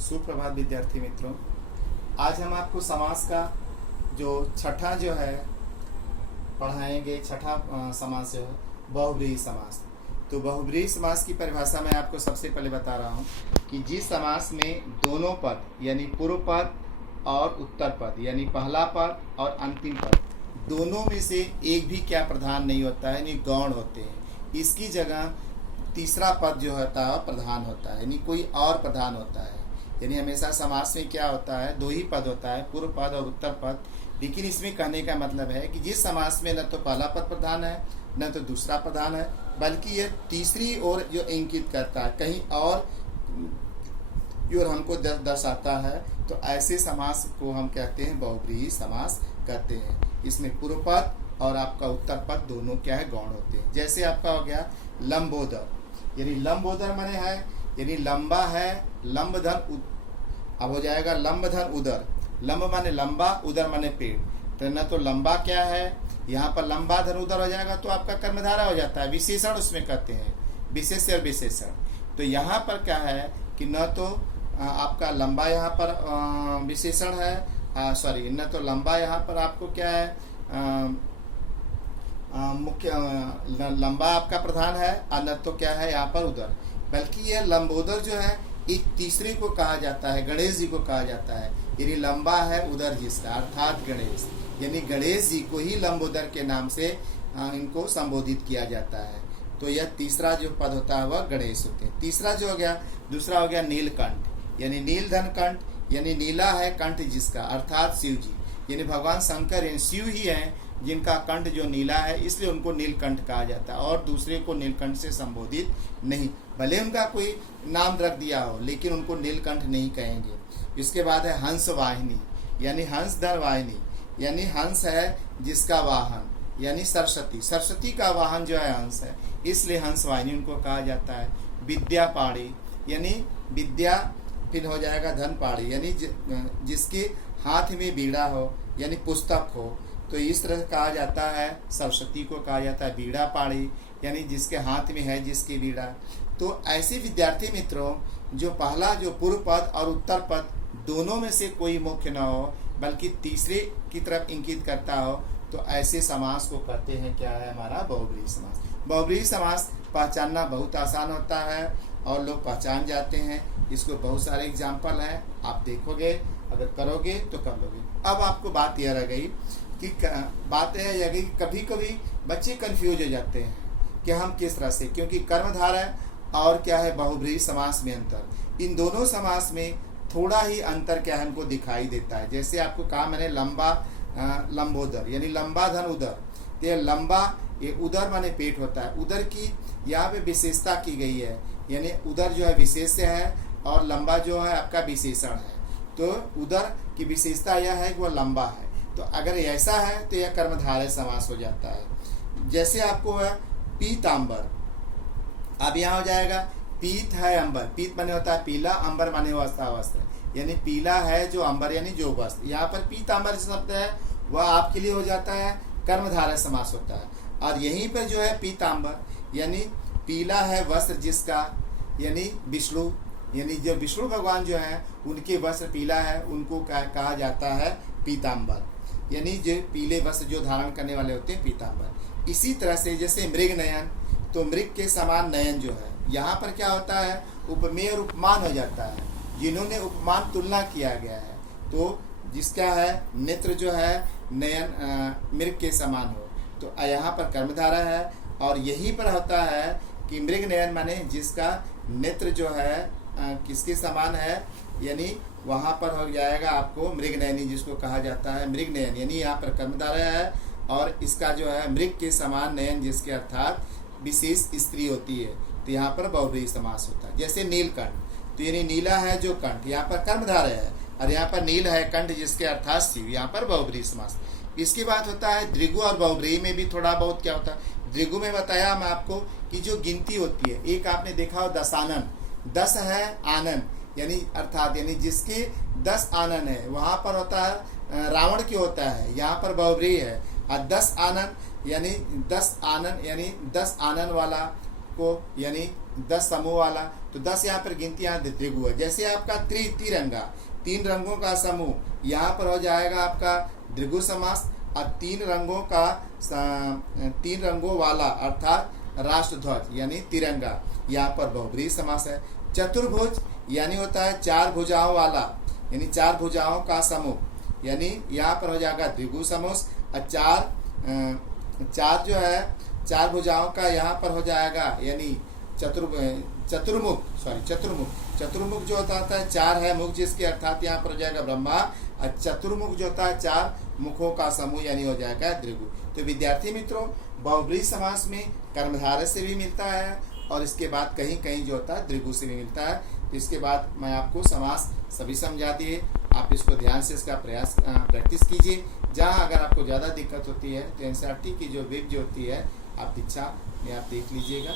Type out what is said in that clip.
सुप्रभात विद्यार्थी मित्रों। आज हम आपको समास का जो छठा जो है पढ़ाएंगे। छठा समास जो है बहुब्रीहि समास। तो बहुब्रीहि समास की परिभाषा मैं आपको सबसे पहले बता रहा हूँ कि जिस समास में दोनों पद यानी पूर्व पद और उत्तर पद यानी पहला पद और अंतिम पद दोनों में से एक भी क्या प्रधान नहीं होता है, यानी गौण होते हैं। इसकी जगह तीसरा पद जो होता है प्रधान होता है, यानी कोई और प्रधान होता है। यानी हमेशा समास में क्या होता है, दो ही पद होता है, पूर्व पद और उत्तर पद। लेकिन इसमें कहने का मतलब है कि जिस समास में न तो पहला पद प्रधान है न तो दूसरा प्रधान है, बल्कि यह तीसरी ओर जो इंगित करता है, कहीं और और हमको दर्शाता है, तो ऐसे समास को हम कहते हैं बहुब्रीहि समास कहते हैं। इसमें पूर्व पद और आपका उत्तर पद दोनों क्या है, गौण होते हैं। जैसे आपका हो गया लंबोदर, यानी लंबोदर माने है यानी लंबा है, लंब धन अब हो जाएगा लंब धन उदर। लंब माने लंबा, उदर माने पेट। तो न तो लंबा क्या है, यहाँ पर लंबा धन उदर हो जाएगा तो आपका कर्मधारा हो जाता है। विशेषण उसमें कहते हैं, विशेष्य और विशेषण। तो यहाँ पर क्या है कि न तो आपका लंबा यहाँ पर विशेषण है, सॉरी न तो लंबा यहाँ पर आपको क्या है मुख्य लंबा आपका प्रधान है, और न तो क्या है यहाँ पर उदर। बल्कि यह लंबोदर जो है एक तीसरे को कहा जाता है, गणेश जी को कहा जाता है। यानी लंबा है उदर जिसका, अर्थात गणेश, यानी गणेश जी को ही लंबोदर के नाम से इनको संबोधित किया जाता है। तो यह तीसरा जो पद होता है वह गणेश होते हैं। तीसरा जो हो गया, दूसरा हो गया नीलकंठ, यानी नीलधन कंठ, यानी नीला है कंठ जिसका, अर्थात शिव जी। यानी भगवान शंकर यानी शिव ही हैं जिनका कंठ जो नीला है, इसलिए उनको नीलकंठ कहा जाता है और दूसरे को नीलकंठ से संबोधित नहीं। भले उनका कोई नाम रख दिया हो लेकिन उनको नीलकंठ नहीं कहेंगे। इसके बाद है हंस वाहिनी, यानी हंस धर वाहिनी, यानी हंस है जिसका वाहन, यानी सरस्वती, सरस्वती का वाहन जो है हंस है, इसलिए हंस वाहिनी उनको कहा जाता है। विद्या पाड़ी, यानी विद्या फिर हो जाएगा धन पाड़ी, यानी जिसके हाथ में बीड़ा हो यानी पुस्तक हो, तो इस तरह कहा जाता है। सरस्वती को कहा जाता है बीड़ा पाड़ी, यानी जिसके हाथ में है जिसकी बीड़ा। तो ऐसे विद्यार्थी मित्रों जो पहला जो पूर्व पद और उत्तर पद दोनों में से कोई मुख्य न हो बल्कि तीसरे की तरफ इंगित करता हो, तो ऐसे समास को कहते हैं क्या है, हमारा बहुब्रीहि समास। बहुब्रीहि समास पहचानना बहुत आसान होता है और लोग पहचान जाते हैं। इसको बहुत सारे एग्जाम्पल हैं, आप देखोगे, अगर करोगे तो कर लोगे। अब आपको बात यह रह गई कि बात है यह कि कभी कभी बच्चे कंफ्यूज हो जाते हैं कि हम किस तरह से, क्योंकि कर्मधारय और क्या है बहुब्रीहि समास में अंतर, इन दोनों समास में थोड़ा ही अंतर क्या है हमको दिखाई देता है। जैसे आपको कहा मैंने लंबा लंबोदर, यानी लंबा धन उदर। तो ये लंबा, ये उदर माने पेट होता है, उदर की यहाँ पे विशेषता की गई है, यानी उदर जो है विशेष्य है और लंबा जो है आपका विशेषण है। तो उदर की विशेषता यह है कि वह लंबा है, तो अगर ऐसा है तो यह कर्मधारय समास हो जाता है। जैसे आपको है पीतांबर, अब यहाँ हो जाएगा पीत है अंबर, पीत माने होता है पीला, अंबर माने होता है वस्त्र, यानी पीला है जो अंबर यानी जो वस्त्र। यहाँ पर पीतांबर शब्द है वह आपके लिए हो जाता है कर्मधारय समास होता है। और यहीं पर जो है पीतांबर यानी पीला है वस्त्र जिसका, यानी विष्णु, यानी जो विष्णु भगवान जो हैं उनके वस्त्र पीला है, उनको कहा जाता है पीतांबर, यानी जो पीले वस्त्र जो धारण करने वाले होते हैं पीतांबर। इसी तरह से जैसे मृग नयन, तो मृग के समान नयन जो है, यहाँ पर क्या होता है उपमेय और उपमान हो जाता है, जिन्होंने उपमान तुलना किया गया है। तो जिसका है नेत्र जो है नयन मृग के समान हो, तो यहाँ पर कर्मधारा है। और यहीं पर होता है कि मृग नयन माने जिसका नेत्र जो है किसके समान है, यानी वहाँ पर हो जाएगा आपको मृग नयनी, जिसको कहा जाता है मृग नयन, यानी यहाँ पर कर्मधारय है और इसका जो है मृग के समान नयन जिसके अर्थात विशेष स्त्री होती है, तो यहाँ पर बहुब्रीहि समास होता है। जैसे नीलकंठ, तो यानी नीला है जो कंठ, यहाँ पर कर्मधारय है, और यहाँ पर नील है कंठ जिसके अर्थात शिव, यहाँ पर बहुब्रीहि समास। इसके बाद होता है द्विगु, और बहुब्रीहि में भी थोड़ा बहुत क्या होता है। द्विगु में बताया मैं आपको कि जो गिनती होती है, एक आपने देखा हो दशानन, 10 है आनन, यानी अर्थात यानी जिसके 10 आनन है, वहाँ पर होता है रावण की होता है, यहाँ पर बहुब्रीहि है। और 10 आनन यानी 10 आनन, यानी 10 आनन वाला को, यानी 10 समूह वाला तो 10 यहाँ पर गिनती यहाँ द्विगु है। जैसे आपका त्रिरंगा, 3 रंगों का समूह, यहाँ पर हो जाएगा आपका द्विगु समास। और 3 रंगों का 3 रंगों वाला अर्थात राष्ट्रध्वज यानी तिरंगा, यहाँ पर बहुब्रीहि समास है। चतुर्भुज यानी होता है 4 भुजाओं वाला, यानी 4 भुजाओं का समूह, यानी यहाँ पर हो जाएगा द्विगु समूह। और 4 जो है 4 भुजाओं का यहाँ पर हो जाएगा यानी चतुर्मुख चतुर्मुख जो होता है 4 है मुख जिसके, अर्थात यहाँ पर हो जाएगा ब्रह्मा। और चतुर्मुख जो होता है 4 मुखों का समूह यानी हो जाएगा द्विगु। तो विद्यार्थी मित्रों, बहुब्रीहि समास में कर्मधारय से भी मिलता है और इसके बाद कहीं कहीं जो होता है द्विगु से भी मिलता है। तो इसके बाद मैं आपको समास सभी समझा दिए, आप इसको ध्यान से इसका प्रैक्टिस कीजिए। जहाँ अगर आपको ज़्यादा दिक्कत होती है तो एनसीईआरटी की जो वेब जो होती है आप दीक्षा में आप देख लीजिएगा।